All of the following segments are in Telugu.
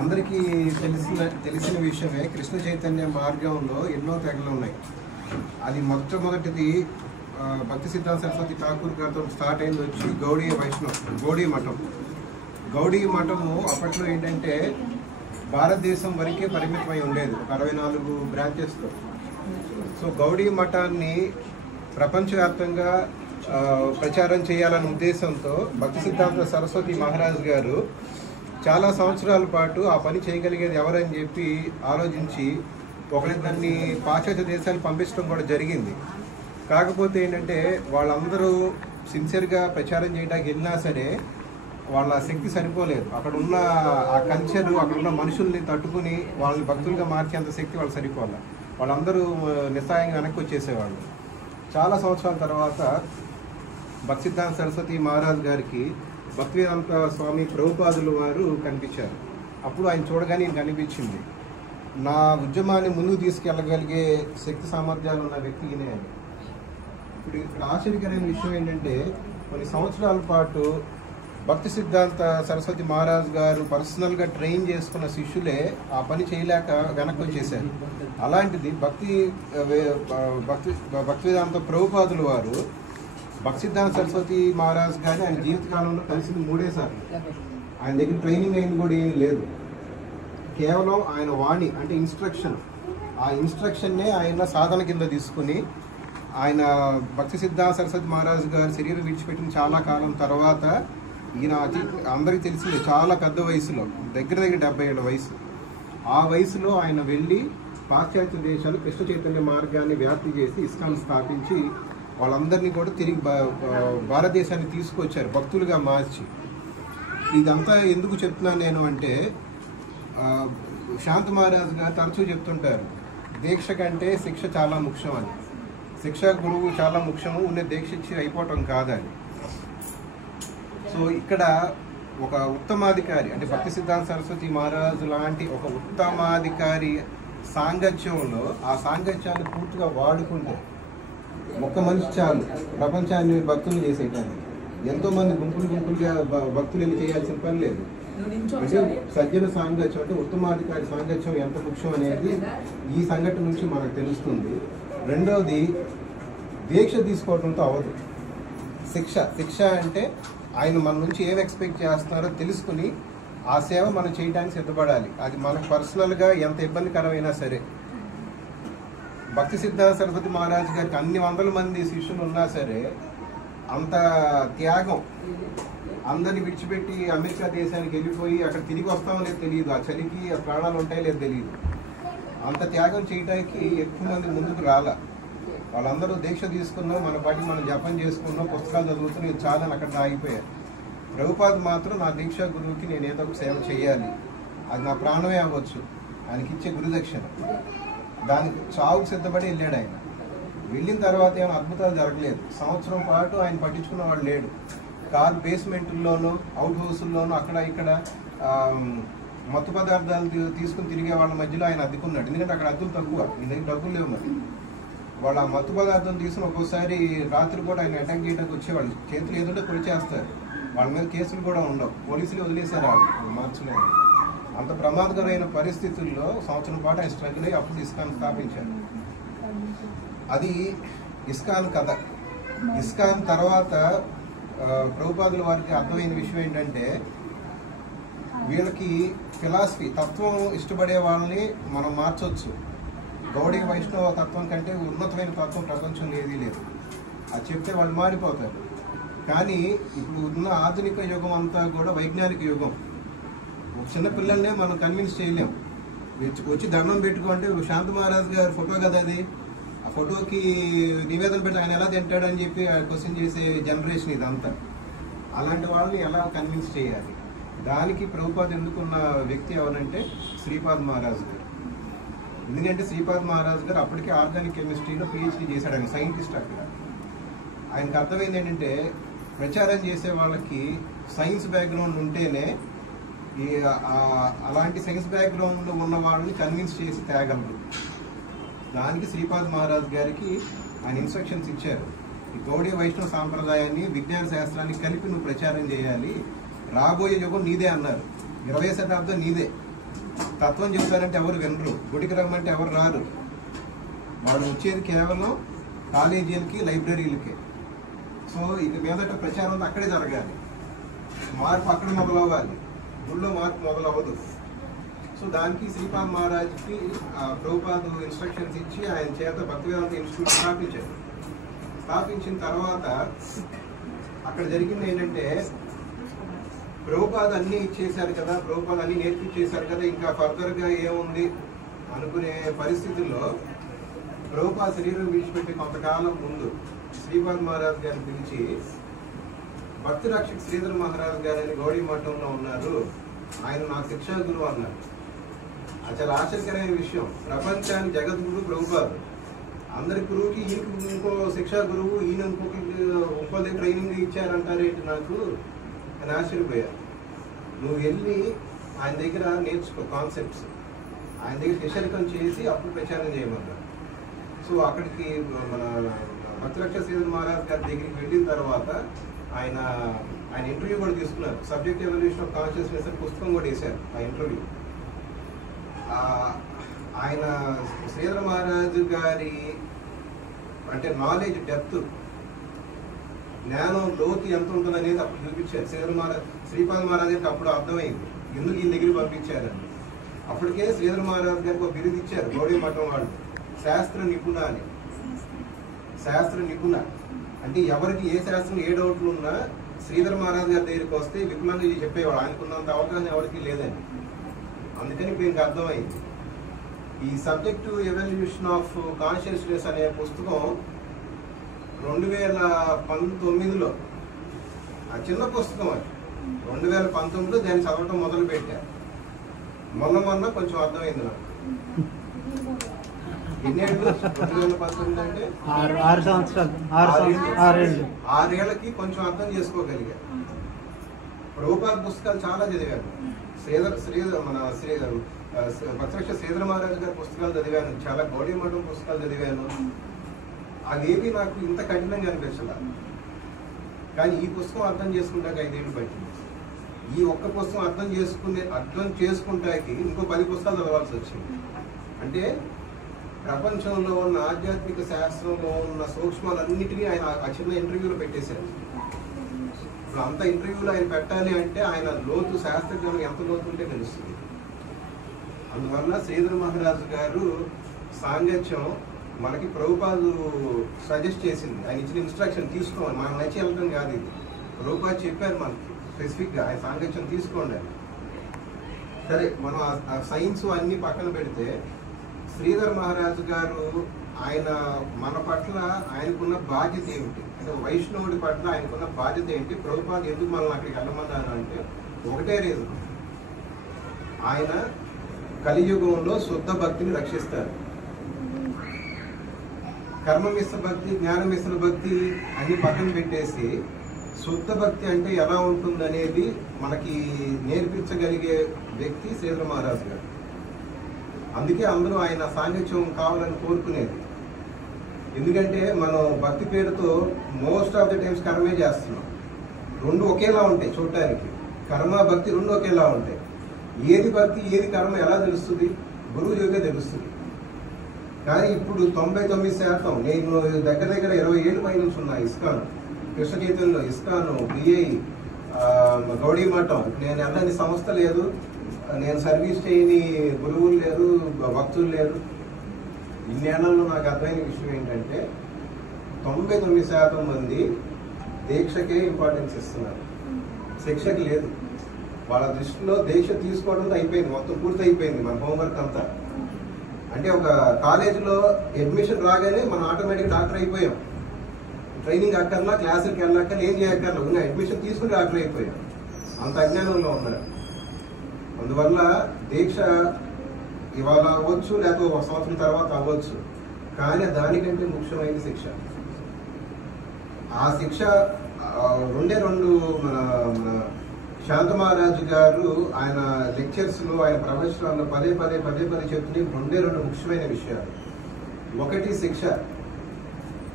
అందరికీ తెలిసిన విషయమే, కృష్ణ చైతన్య మార్గంలో ఎన్నో తెగలు ఉన్నాయి. అది మొట్టమొదటిది భక్తి సిద్ధాంత సరస్వతి ఠాకూర్ గారితో స్టార్ట్ అయింది వచ్చి గౌడీ మఠం. గౌడీ మఠము అప్పట్లో ఏంటంటే భారతదేశం వరకే పరిమితమై ఉండేది, ఒక 64 బ్రాంచెస్తో. సో గౌడీ మఠాన్ని ప్రపంచవ్యాప్తంగా ప్రచారం చేయాలనే ఉద్దేశంతో భక్తి సిద్ధాంత సరస్వతి మహారాజ్ గారు చాలా సంవత్సరాల పాటు ఆ పని చేయగలిగేది ఎవరని చెప్పి ఆలోచించి ఒకరిద్దరిని పాశ్చాత్య దేశాలు పంపించడం కూడా జరిగింది. కాకపోతే ఏంటంటే వాళ్ళందరూ సిన్సియర్గా ప్రచారం చేయడానికి వెళ్ళినా సరే వాళ్ళ శక్తి సరిపోలేదు. అక్కడ ఉన్న ఆ కల్చరు, అక్కడ ఉన్న మనుషుల్ని తట్టుకుని వాళ్ళని భక్తులుగా మార్చేంత శక్తి వాళ్ళు సరిపోలే. వాళ్ళందరూ నిస్సాయంగా వెనక్కి వచ్చేసేవాళ్ళు. చాలా సంవత్సరాల తర్వాత భక్తి సిద్ధాంత సరస్వతి మహారాజ్ గారికి భక్తివేదాంత స్వామి ప్రభుపాదుల వారు కనిపించారు. అప్పుడు ఆయన చూడగానే ఈయన కనిపించింది, నా ఉద్యమాన్ని ముందుకు తీసుకెళ్ళగలిగే శక్తి సామర్థ్యాలు ఉన్న వ్యక్తి ఈయనే అని. ఇప్పుడు ఇక్కడ ఆశ్చర్యకరమైన విషయం ఏంటంటే కొన్ని సంవత్సరాల పాటు భక్తి సిద్ధాంత సరస్వతి మహారాజ్ గారు పర్సనల్గా ట్రైన్ చేసుకున్న శిష్యులే ఆ పని చేయలేక వెనక్కి వచ్చేసారు. అలాంటిది భక్తివేదాంత ప్రభుపాదుల వారు భక్తి సిద్ధాంత సరస్వతి మహారాజ్ గారిని ఆయన జీవితకాలంలో కలిసింది 3 సార్లు. ఆయన దగ్గర ట్రైనింగ్ అయింది కూడా ఏమీ లేదు. కేవలం ఆయన వాణి అంటే ఇన్స్ట్రక్షన్, ఆ ఇన్స్ట్రక్షన్నే ఆయన సాధన కింద తీసుకుని ఆయన భక్తి సిద్ధాంత సరస్వతి మహారాజ్ గారు శరీరం విడిచిపెట్టిన చాలా కాలం తర్వాత ఈయన అందరికీ తెలిసింది చాలా పెద్ద వయసులో, దగ్గర 70 ఏళ్ళ వయసు. ఆ వయసులో ఆయన వెళ్ళి పాశ్చాత్య దేశాలు కృష్ణ చైతన్య మార్గాన్ని వ్యాప్తి చేసి ఇస్కాన్ స్థాపించి వాళ్ళందరినీ కూడా తిరిగి భారతదేశాన్ని తీసుకొచ్చారు, భక్తులుగా మార్చి. ఇదంతా ఎందుకు చెప్తున్నాను నేను అంటే శాంత మహారాజ్ గారు తరచూ చెప్తుంటారు, దీక్ష కంటే శిక్ష చాలా ముఖ్యం అని. శిక్ష గురువు చాలా ముఖ్యము, ఉన్నే దీక్ష ఇచ్చి అయిపోవటం కాదని. సో ఇక్కడ ఒక ఉత్తమాధికారి అంటే భక్తి సిద్ధాంత సరస్వతి మహారాజు లాంటి ఒక ఉత్తమాధికారి సాంగత్యంలో ఆ సాంగత్యాన్ని పూర్తిగా వాడుకుంటే ఒక్క మనిషి చాలు ప్రపంచాన్ని భక్తులు చేసేటానికి. ఎంతోమంది గుంపులుగా భక్తులు వెళ్ళి చేయాల్సిన పని లేదు. అంటే సజ్జన సాంగత్యం అంటే ఉత్తమాధికారి సాంగత్యం ఎంత ముఖ్యం అనేది ఈ సంఘటన నుంచి మనకు తెలుస్తుంది. రెండవది, దీక్ష తీసుకోవడంతో అవ్వదు. శిక్ష అంటే ఆయన మన నుంచి ఏం ఎక్స్పెక్ట్ చేస్తున్నారో తెలుసుకుని ఆ సేవ మనం చేయడానికి సిద్ధపడాలి. అది మనకు పర్సనల్గా ఎంత ఇబ్బందికరమైనా సరే. భక్తి సిద్ధాంత సరస్వతి మహారాజ్ గారికి అన్ని 100 మంది శిష్యులు ఉన్నా సరే అంత త్యాగం, అందరిని విడిచిపెట్టి అమెరికా దేశానికి వెళ్ళిపోయి అక్కడ తిరిగి వస్తామో లేదు తెలియదు, ఆ చలికి ఆ ప్రాణాలు ఉంటాయో లేదు తెలియదు. అంత త్యాగం చేయడానికి ఎక్కువ మంది ముందుకు రాలా. వాళ్ళందరూ దీక్ష తీసుకున్నాం, మన పాటికి మనం జపం చేసుకున్నాం, పుస్తకాలు చదువుతున్నాం, చాలని అక్కడ ఆగిపోయారు. ప్రభుపాద్ మాత్రం నా దీక్షా గురువుకి నేను ఏదో ఒక సేవ చేయాలి, అది నా ప్రాణమే అవ్వచ్చు, ఆయనకి ఇచ్చే గురుదక్షిణ. దానికి చావుకు సిద్ధపడి వెళ్ళాడు. ఆయన వెళ్ళిన తర్వాత ఏమైనా అద్భుతాలు జరగలేదు. సంవత్సరం పాటు ఆయన పట్టించుకున్న వాడు లేడు. కార్ బేస్మెంట్ల్లోనూ అవుట్ హౌస్ల్లోనూ అక్కడ ఇక్కడ మత్తు పదార్థాలు తీసుకుని తిరిగే వాళ్ళ మధ్యలో ఆయన అద్దుకున్నాడు. ఎందుకంటే అక్కడ అద్దులు తక్కువ, ఈ దగ్గర డబ్బులు లేవు. మరి వాళ్ళ మత్తు పదార్థం తీసుకుని ఒక్కోసారి రాత్రి కూడా ఆయన అటాక్ చేయడానికి వచ్చేవాళ్ళు. చేతులు ఏదో పొడి చేస్తారు, వాళ్ళ మీద కేసులు కూడా ఉండవు, పోలీసులు వదిలేశారు వాళ్ళు మార్చలేదు. అంత ప్రమాదకరమైన పరిస్థితుల్లో సంవత్సరం పాటు ఆయన స్ట్రగుల్ అయ్యి అప్పుడు ఇస్కాన్ స్థాపించారు. అది ఇస్కాన్ కథ. ఇస్కాన్ తర్వాత ప్రభుపాదుల వారికి అర్థమైన విషయం ఏంటంటే వీళ్ళకి ఫిలాసఫీ తత్వం ఇష్టపడే వాళ్ళని మనం మార్చవచ్చు. గౌడీ వైష్ణవ తత్వం కంటే ఉన్నతమైన తత్వం ప్రపంచంలో ఏదీ లేదు. అది చెప్తే వాళ్ళు మారిపోతారు. కానీ ఇప్పుడు ఉన్న ఆధునిక యుగం అంతా కూడా వైజ్ఞానిక యుగం. ఒక చిన్న పిల్లల్నే మనం కన్విన్స్ చేయలేం. వచ్చి దండం పెట్టుకుంటే శాంత మహారాజ్ గారి ఫోటో కదా అది, ఆ ఫోటోకి నివేదన పెట్టి ఆయన ఎలా తింటాడని చెప్పి క్వశ్చన్ చేసే జనరేషన్ ఇదంతా. అలాంటి వాళ్ళని ఎలా కన్విన్స్ చేయాలి? దానికి ప్రభుపాద్ ఎందుకున్న వ్యక్తి ఎవరంటే శ్రీపాద్ మహారాజ్ గారు. ఎందుకంటే శ్రీపాద్ మహారాజ్ గారు అప్పటికే ఆర్గానిక్ కెమిస్ట్రీలో PhD చేశాడు. ఆయన సైంటిస్ట్. అక్కడ ఆయనకు అర్థమైంది ఏంటంటే ప్రచారం చేసే వాళ్ళకి సైన్స్ బ్యాక్గ్రౌండ్ ఉంటేనే అలాంటి సైన్స్ బ్యాక్గ్రౌండ్ ఉన్న వాళ్ళని కన్విన్స్ చేసి తేగలరు. దానికి శ్రీపాద్ మహారాజ్ గారికి ఆయన ఇన్స్ట్రక్షన్స్ ఇచ్చారు. ఈ గౌడీ వైష్ణవ సాంప్రదాయాన్ని విజ్ఞాన శాస్త్రాన్ని కలిపి నువ్వు ప్రచారం చేయాలి, రాబోయే యుగం నీదే అన్నారు. 20వ శతాబ్దం నీదే. తత్వం చెప్తారంటే ఎవరు వినరు, గుడికి రమ్మంటే ఎవరు రారు. వాళ్ళు వచ్చేది కేవలం కాలేజీలకి, లైబ్రరీలకే. సో ఇక మీదట ప్రచారం అంతా అక్కడే జరగాలి, మార్పు అక్కడ మొదలవ్వాలి, గుళ్ళో మార్పు మొదలవ్వదు. సో దానికి శ్రీపాద్ మహారాజ్కి ప్రభుపాద్ ఇన్స్ట్రక్షన్స్ ఇచ్చి ఆయన చేత భక్తివేదాంత ఇన్స్టిట్యూట్ స్థాపించారు. స్థాపించిన తర్వాత అక్కడ జరిగింది ఏంటంటే, ప్రభుపాద్ అన్నీ ఇచ్చేశారు కదా, ప్రభుపాద్ అన్నీ నేర్పించేశారు కదా, ఇంకా ఫర్దర్గా ఏముంది అనుకునే పరిస్థితుల్లో ప్రభుపాద్ శరీరం విడిచిపెట్టి కొంతకాలం ముందు శ్రీపాద్ మహారాజ్ గారిని పిలిచి, భక్తి రక్షక్ శ్రీధర్ మహారాజ్ గారని గౌడీ మఠంలో ఉన్నారు, ఆయన నాకు శిక్షా గురువు అన్నారు. అది చాలా ఆశ్చర్యకరమైన విషయం. ప్రపంచానికి జగద్గురు ప్రభుపాద్, అందరి గురువుకి ఈయనకి ఇంకో శిక్షా గురువు, ఈయన ఇంకో ట్రైనింగ్ ఇచ్చారంటారేంటి నాకు అని ఆశ్చర్యపోయారు. నువ్వు వెళ్ళి ఆయన దగ్గర నేర్చుకో కాన్సెప్ట్స్, ఆయన దగ్గర శిష్యరికం చేసి అప్పుడు ప్రచారం చేయమన్నారు. సో అక్కడికి మన భక్తిరక్ష శ్రీధర్ మహారాజ్ గారి దగ్గరికి వెళ్ళిన తర్వాత ఆయన ఇంటర్వ్యూ కూడా తీసుకున్నారు. సబ్జెక్ట్ ఎవల్యూషన్ ఆఫ్ కాన్షియస్నెస్ అని పుస్తకం కూడా వేశారు ఆ ఇంటర్వ్యూ. ఆయన శ్రీధర్ మహారాజు గారి అంటే నాలెడ్జ్ డెప్త్, జ్ఞానం లోతు ఎంత ఉంటుంది అనేది అప్పుడు చూపించారు. శ్రీపాద్ మహారాజ్ గారికి అప్పుడు అర్థమైంది ఎందుకు ఈ దగ్గర పంపించారని. అప్పటికే శ్రీధర్ మహారాజ్ గారికి ఒక బిరుదు ఇచ్చారు గౌడీ మఠం వాళ్ళు, శాస్త్ర నిపుణ అని. శాస్త్ర నిపుణ అంటే ఎవరికి ఏ శాస్త్రం ఏ డౌట్లు ఉన్నా శ్రీధర్ మహారాజ్ గారి దగ్గరికి వస్తే విపులంగా చెప్పేవాడు. ఆయనకున్నంత అవగాహన ఎవరికి లేదని. అందుకని ఇప్పుడు ఇంకా అర్థమైంది. ఈ సబ్జెక్టు ఎవల్యూషన్ ఆఫ్ కాన్షియస్నెస్ అనే పుస్తకం 2019లో, ఆ చిన్న పుస్తకం అది, 2019లో దాన్ని చదవటం మొదలు పెట్టారు. మొన్న కొంచెం అర్థమైంది నాకు. ఎన్నేళ్ళు? 2019 అంటే 6 సంవత్సరాలు, 6 ఏళ్ళకి కొంచెం అర్థం చేసుకోగలిగారు. ప్రభుపాద్ పుస్తకాలు చాలా చదివాను. భక్తిరక్ష శ్రీధర్ మహారాజ్ గారి పుస్తకాలు చదివాను, చాలా గౌడీ మఠం పుస్తకాలు చదివాను. అవేవి నాకు ఇంత కఠినంగా అనిపించలే. కానీ ఈ పుస్తకం అర్థం చేసుకుంటాక 5 ఏళ్ళు పట్టింది. ఈ ఒక్క పుస్తకం అర్థం చేసుకుంటాకి ఇంకో 10 పుస్తకాలు చదవాల్సి వచ్చింది. అంటే ప్రపంచంలో ఉన్న ఆధ్యాత్మిక శాస్త్రంలో ఉన్న సూక్ష్మాలన్నిటినీ ఆయన ఆ చిన్న ఇంటర్వ్యూలో పెట్టేశారు. ఇప్పుడు అంత ఇంటర్వ్యూలో ఆయన పెట్టాలి అంటే ఆయన లోతు, శాస్త్రజ్ఞానం ఎంత లోతు ఉంటే తెలుస్తుంది. అందువల్ల శ్రీధర్ మహారాజు గారు సాంగత్యం మనకి ప్రభుపాదు సజెస్ట్ చేసింది. ఆయన ఇచ్చిన ఇన్స్ట్రక్షన్ తీసుకోవాలి, మనం నచ్చి వెళ్ళడం కాదు. ఇది ప్రభుపాదు చెప్పారు మనకి స్పెసిఫిక్గా, ఆయన సాంగత్యం తీసుకోండి అని. సరే, మనం ఆ సైన్స్ అన్ని పక్కన పెడితే శ్రీధర్ మహారాజు గారు ఆయన మన పట్ల ఆయనకున్న బాధ్యత ఏమిటి, అంటే వైష్ణవుడి పట్ల ఆయనకున్న బాధ్యత ఏంటి, ప్రభుపాద ఎందుకు మనల్ని అక్కడికి వెళ్ళమన్నారు అంటే ఒకటే రీజన్, ఆయన కలియుగంలో శుద్ధ భక్తిని రక్షిస్తారు. కర్మమిశ్ర భక్తి, జ్ఞానమిశ్ర భక్తి అన్ని పక్కన పెట్టేసి శుద్ధ భక్తి అంటే ఎలా ఉంటుంది అనేది మనకి నేర్పించగలిగే వ్యక్తి శ్రీధర్ మహారాజు గారు. అందుకే అందరూ ఆయన సాంగత్యం కావాలని కోరుకునేది. ఎందుకంటే మనం భక్తి పేరుతో మోస్ట్ ఆఫ్ ద టైమ్స్ కర్మే చేస్తున్నాం. 2 ఒకేలా ఉంటాయి చూడటానికి, కర్మ భక్తి 2 ఒకేలా ఉంటాయి. ఏది భక్తి ఏది కర్మ ఎలా తెలుస్తుంది? గురువు చెబితే తెలుస్తుంది. కానీ ఇప్పుడు 99%, నేను దగ్గర 20 ఏళ్ళ పై నుంచి ఉన్నా ఇస్కాన్, కృష్ణ చైతన్యంలో ఇస్కాన్, బిఐ, గౌడీ మఠం. నేను వెళ్ళని సంస్థ లేదు, నేను సర్వీస్ చేయని గురువులు లేరు, భక్తులు లేరు. ఇన్నేళ్లలో నాకు అర్థమైన విషయం ఏంటంటే 99% మంది దీక్షకే ఇంపార్టెన్స్ ఇస్తున్నారు, శిక్షకి లేదు. వాళ్ళ దృష్టిలో దీక్ష తీసుకోవడంతో అయిపోయింది, మొత్తం పూర్తి అయిపోయింది మన హోంవర్క్ అంతా. అంటే ఒక కాలేజీలో అడ్మిషన్ రాగానే మనం ఆటోమేటిక్ డాక్టర్ అయిపోయాం. ట్రైనింగ్ అక్కర్లా, క్లాసులకి వెళ్ళాక ఏం చేయక్కర్లా, ఉన్న అడ్మిషన్ తీసుకుని డాక్టర్ అయిపోయాం. అంత అజ్ఞానంలో ఉన్నారు. అందువల్ల దీక్ష ఇవాళ అవ్వచ్చు, లేకపోతే 1 సంవత్సరం తర్వాత అవ్వచ్చు, కానీ దానికంటే ముఖ్యమైన శిక్ష. ఆ శిక్ష 2 మన శాంతమహారాజు గారు ఆయన లెక్చర్స్లో, ఆయన ప్రవచనాల్లో పదే చెప్తున్న 2 ముఖ్యమైన విషయాలు. ఒకటి శిక్ష.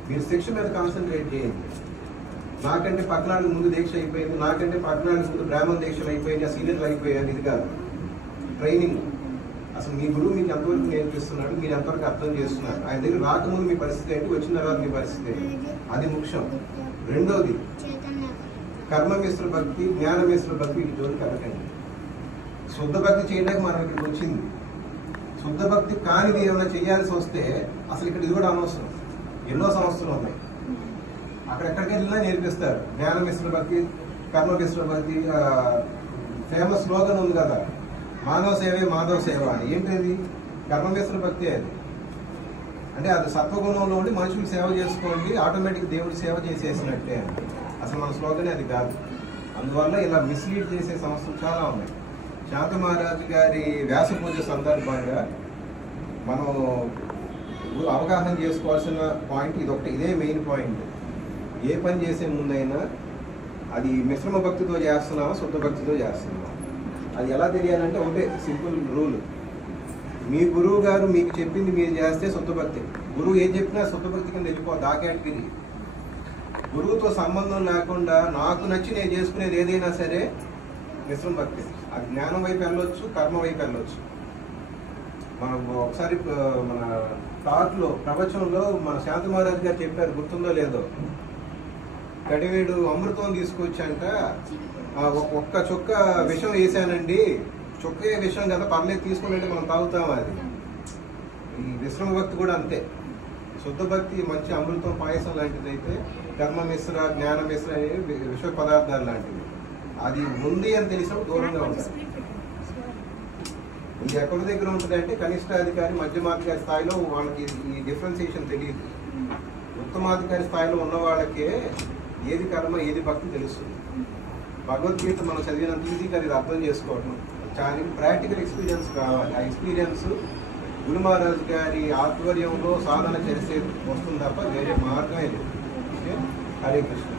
మీరు శిక్ష మీద కాన్సన్ట్రేట్ చేయండి. నాకంటే పక్కనాడికి ముందు దీక్ష అయిపోయింది, నాకంటే పక్కనాడికి ముందు బ్రాహ్మణ దీక్షలు అయిపోయింది, ఆ సీనియర్లు అయిపోయారు. ఇది కాదు ట్రైనింగ్. అసలు మీ గురువు మీకు ఎంతవరకు నేర్పిస్తున్నాడు, మీరు ఎంతవరకు అర్థం చేస్తున్నారు, ఆయన దగ్గర రాకముందు మీ పరిస్థితి ఏంటి, వచ్చిన తర్వాత మీ పరిస్థితి ఏంటి, అది ముఖ్యం. రెండోది కర్మ మిశ్ర భక్తి, జ్ఞాన మిశ్ర భక్తి, వీటి జోలికి వెళ్ళకండి. శుద్ధ భక్తి చేయడానికి మనం ఇక్కడికి వచ్చింది. శుద్ధ భక్తి కానిది ఏమైనా చేయాల్సి వస్తే అసలు ఇక్కడ ఇది కూడా అనవసరం. ఎన్నో సంవత్సరాలు ఉన్నాయి, అక్కడెక్కడికి వెళ్ళినా నేర్పిస్తారు. జ్ఞాన మిశ్ర భక్తి, కర్మ మిశ్ర భక్తి. ఫేమస్ స్లోగన్ ఉంది కదా, మానవ సేవే మాధవ సేవ అని. ఏంటది? కర్మ మిశ్ర భక్తి. అది అంటే అది సత్వగుణంలో ఉండి మనుషులకు సేవ చేసుకోండి, ఆటోమేటిక్ దేవుడి సేవ చేసేసినట్టే అని. అసలు మన స్లోగనే అది కాదు. అందువల్ల ఇలా మిస్లీడ్ చేసే సమస్యలు చాలా ఉన్నాయి. శాంత మహారాజు గారి వ్యాస పూజ సందర్భంగా మనం అవగాహన చేసుకోవాల్సిన పాయింట్ ఇది ఒకటి. ఇదే మెయిన్ పాయింట్. ఏ పని చేసే ముందైనా అది మిశ్రమ భక్తితో చేస్తున్నామా, శుద్ధ భక్తితో చేస్తున్నామా, అది ఎలా తెలియాలంటే ఒకటే సింపుల్ రూల్. మీ గురువు గారు మీకు చెప్పింది మీరు చేస్తే శుద్ధ భక్తి. గురువు ఏం చెప్పినా శుద్ధ భక్తి కింద వెళ్ళిపోద్ది, ఆ కేటగిరీ. గురువుతో సంబంధం లేకుండా నాకు నచ్చి నేను చేసుకునేది ఏదైనా సరే మిశ్రమ భక్తి. అది జ్ఞానం వైపు వెళ్ళొచ్చు, కర్మ వైపు వెళ్ళొచ్చు. మనం ఒకసారి మన టాక్లో ప్రవచనంలో మన శాంత మహారాజు గారు చెప్పారు, గుర్తుందో లేదో, కడివేడు అమృతం తీసుకొచ్చాంట, ఒక్క చుక్క విషం వేసానండి, చుక్కే విషం కదా పర్లేదు తీసుకున్నట్టే మనం తాగుతాం. అది ఈ మిశ్రమ భక్తి కూడా అంతే. శుద్ధ భక్తి మంచి అమృతం పాయసం లాంటిది అయితే, కర్మ మిశ్ర, జ్ఞాన మిశ్ర అనేవి విష పదార్థాలు లాంటివి. అది ఉంది అని తెలిసినప్పుడు దూరంగా ఉంటుంది. ఇది ఎక్కడి దగ్గర ఉంటుంది అంటే కనిష్టాధికారి, మధ్యమాధికారి స్థాయిలో వాళ్ళకి ఈ డిఫరెన్సియేషన్ తెలియదు. ఉత్తమాధికారి స్థాయిలో ఉన్న వాళ్ళకే ఏది కర్మ ఏది భక్తి తెలుస్తుంది. భగవద్గీత మనం చదివినంత ఈజీగా అది అర్థం చేసుకోవడం, చాలా ప్రాక్టికల్ ఎక్స్పీరియన్స్ కావాలి. ఆ ఎక్స్పీరియన్స్ గురు మహారాజు గారి ఆధ్వర్యంలో సాధన చేసే వస్తుంది తప్ప వేరే మార్గమే లేదు. హరే కృష్ణ.